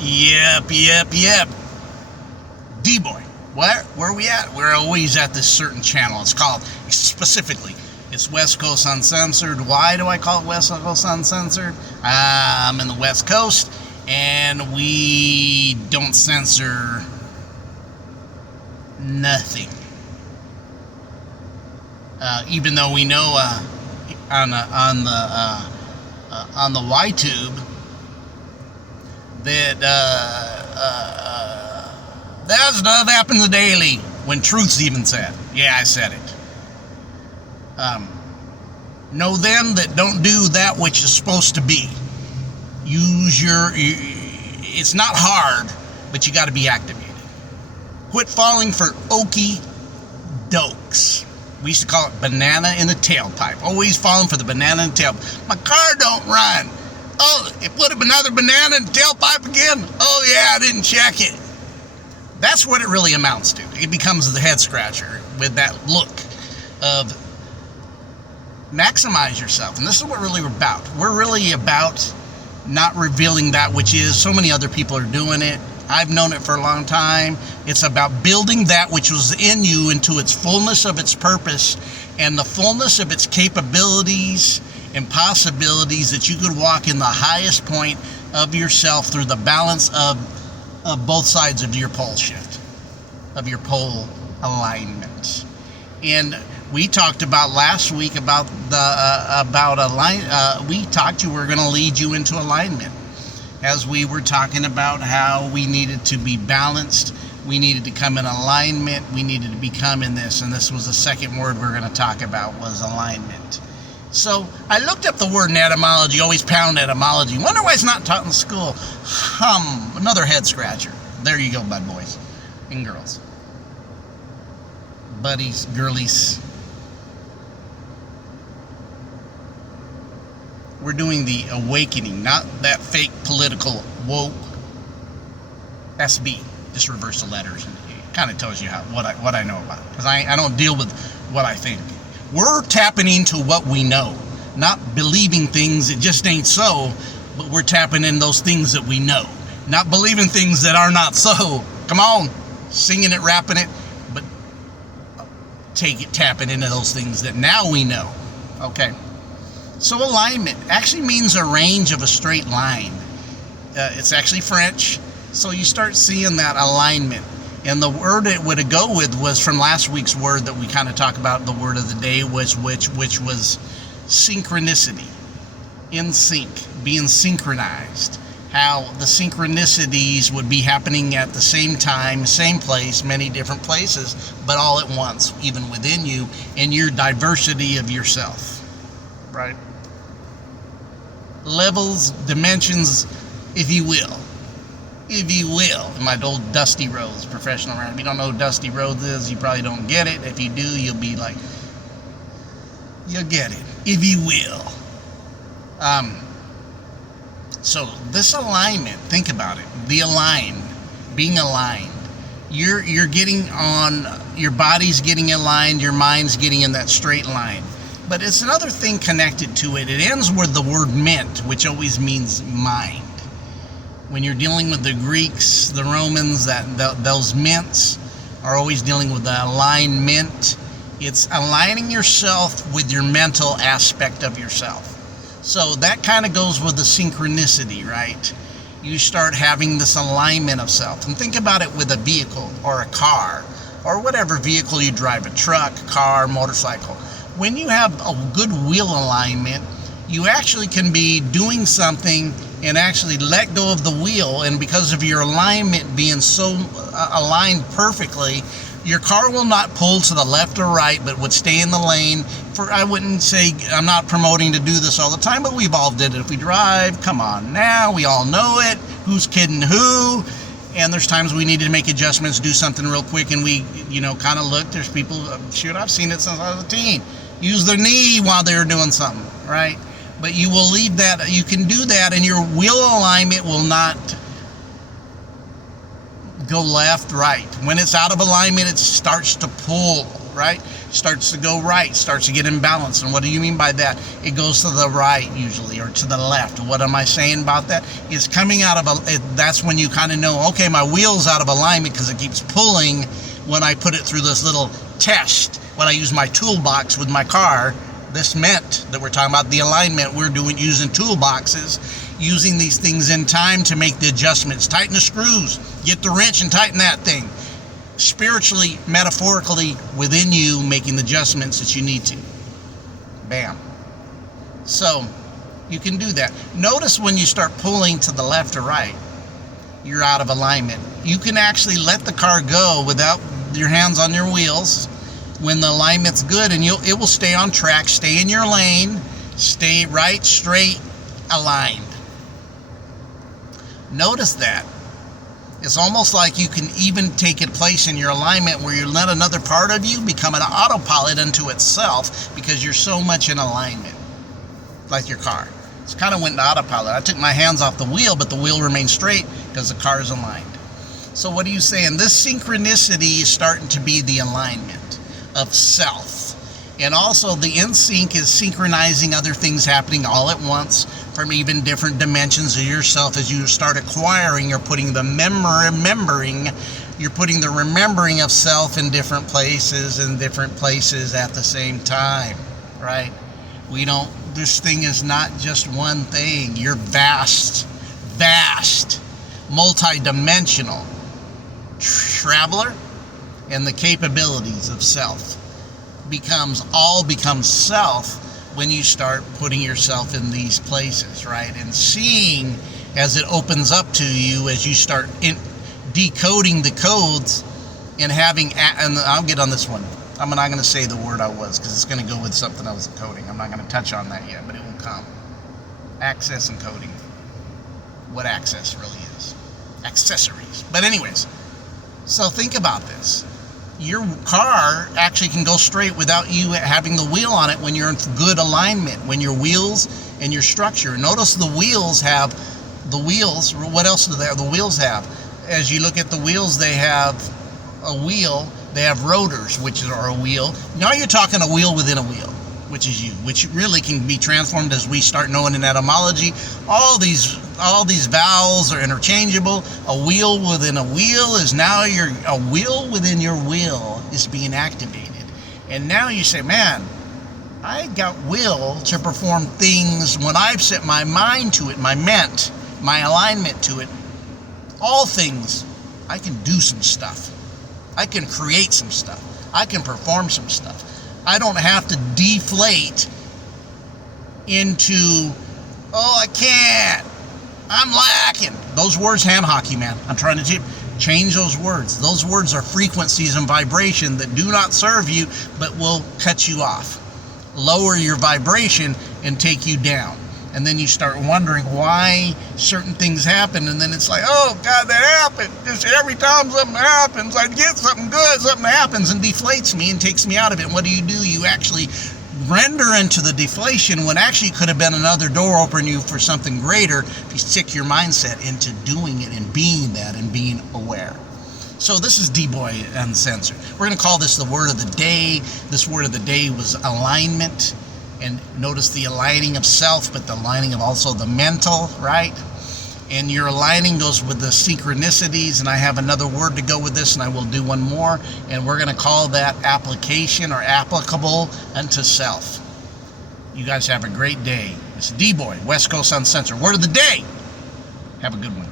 Yep. D-Boy. Where are we at? We're always at this certain channel. It's called, specifically, it's West Coast Uncensored. Why do I call it West Coast Uncensored? I'm in the West Coast, and we don't censor nothing. Even though we know on the Y-tube that that stuff happens daily, when truth's even said. Yeah, I said it. Know them that don't do that which is supposed to be. It's not hard, but you got to be activated. Quit falling for okey dokes. We used to call it banana in the tailpipe. Always falling for the banana in the tailpipe. My car don't run. Oh, it put another banana in the tailpipe again? Oh yeah, I didn't check it. That's what it really amounts to. It becomes the head scratcher with that look of maximize yourself. And this is what really we're about. We're really about not revealing that which is. So many other people are doing it. I've known it for a long time. It's about building that which was in you into its fullness of its purpose and the fullness of its capabilities and possibilities, that you could walk in the highest point of yourself through the balance of both sides of your pole shift, of your pole alignment. And we talked about last week about we talked we're going to lead you into alignment, as we were talking about how we needed to be balanced, we needed to come in alignment, we needed to become in this, and this was the second word we're going to talk about, was alignment. So I looked up the word in etymology, always pound etymology. Wonder why it's not taught in school. Another head scratcher. There you go, bud boys and girls. Buddies, girlies. We're doing the awakening, not that fake political woke. SB. Just reverse the letters, and it kind of tells you what I know about it. Because I don't deal with what I think. We're tapping into what we know, not believing things that just ain't so, but we're tapping in those things that we know, not believing things that are not so. Come on, singing it, rapping it, but tapping into those things that now we know. Okay. So alignment actually means a range of a straight line. It's actually French, so you start seeing that alignment. And the word it would go with was from last week's word that we kind of talk about. The word of the day which was synchronicity, in sync, being synchronized. How the synchronicities would be happening at the same time, same place, many different places, but all at once, even within you, and your diversity of yourself, right? Levels, dimensions, if you will. In my old Dusty Rhodes professional round. If you don't know who Dusty Rhodes is, you probably don't get it. If you do, you'll be like, you'll get it, if you will. So this alignment, think about it. The aligned, being aligned. You're getting on, your body's getting aligned, your mind's getting in that straight line. But it's another thing connected to it. It ends with the word ment, which always means mind. When you're dealing with the Greeks, the Romans, those mints are always dealing with the alignment. It's aligning yourself with your mental aspect of yourself. So that kind of goes with the synchronicity, right? You start having this alignment of self. And think about it with a vehicle or a car or whatever vehicle you drive, a truck, car, motorcycle. When you have a good wheel alignment, you actually can be doing something and actually let go of the wheel, and because of your alignment being so aligned perfectly, your car will not pull to the left or right, but would stay in the lane. I wouldn't say, I'm not promoting to do this all the time, but we've all did it. If we drive, come on now, we all know it. Who's kidding who? And there's times we need to make adjustments, do something real quick, and we, kind of look. There's people, shoot, I've seen it since I was a teen. Use their knee while they're doing something, right? But you will leave that, you can do that, and your wheel alignment will not go left, right. When it's out of alignment, it starts to pull, right? Starts to go right, starts to get imbalanced. And what do you mean by that? It goes to the right usually, or to the left. What am I saying about that? It's coming out of that's when you kind of know, okay, my wheel's out of alignment because it keeps pulling when I put it through this little test. When I use my toolbox with my car, this meant that we're talking about the alignment we're doing using toolboxes, using these things in time to make the adjustments. Tighten the screws, get the wrench and tighten that thing. Spiritually, metaphorically, within you, making the adjustments that you need to. Bam. So, you can do that. Notice when you start pulling to the left or right, you're out of alignment. You can actually let the car go without your hands on your wheels when the alignment's good, and it will stay on track, stay in your lane, stay right, straight, aligned. Notice that. It's almost like you can even take a place in your alignment where you let another part of you become an autopilot unto itself because you're so much in alignment, like your car. It's kind of went into autopilot. I took my hands off the wheel, but the wheel remained straight because the car is aligned. So what are you saying? This synchronicity is starting to be the alignment of self. And also the in sync is synchronizing other things happening all at once from even different dimensions of yourself as you start acquiring. You're putting the remembering of self in different places at the same time, right? This thing is not just one thing. You're vast, multi-dimensional traveler, and the capabilities of self becomes self when you start putting yourself in these places, right? And seeing as it opens up to you, as you start decoding the codes and and I'll get on this one. I'm not going to say the word I was because it's going to go with something I was coding. I'm not going to touch on that yet, but it will come. Access and coding. What access really is. Accessories. But anyways, so think about this. Your car actually can go straight without you having the wheel on it when you're in good alignment, when your wheels and your structure. Notice the wheels, what else do the wheels have? As you look at the wheels, they have a wheel, they have rotors, which are a wheel. Now you're talking a wheel within a wheel, which is you, which really can be transformed as we start knowing in etymology. All these vowels are interchangeable. A wheel within a wheel is now a wheel within your wheel is being activated. And now you say, man, I got will to perform things when I've set my mind to it, my alignment to it. All things, I can do some stuff. I can create some stuff. I can perform some stuff. I don't have to deflate into, I can't. I'm lacking. Those words, hand hockey, man. I'm trying to change those words. Those words are frequencies and vibration that do not serve you, but will cut you off. Lower your vibration and take you down. And then you start wondering why certain things happen. And then it's like, oh, God, that happened. Just every time something happens, I get something good, something happens and deflates me and takes me out of it. And what do? You actually render into the deflation when actually could have been another door opening you for something greater if you stick your mindset into doing it and being that and being aware. So this is D-Boy Uncensored. We're going to call this the word of the day. This word of the day was alignment. And notice the aligning of self, but the aligning of also the mental, right? And your aligning goes with the synchronicities. And I have another word to go with this, and I will do one more. And we're going to call that application or applicable unto self. You guys have a great day. It's D-Boy, West Coast Uncensored. Word of the day. Have a good one.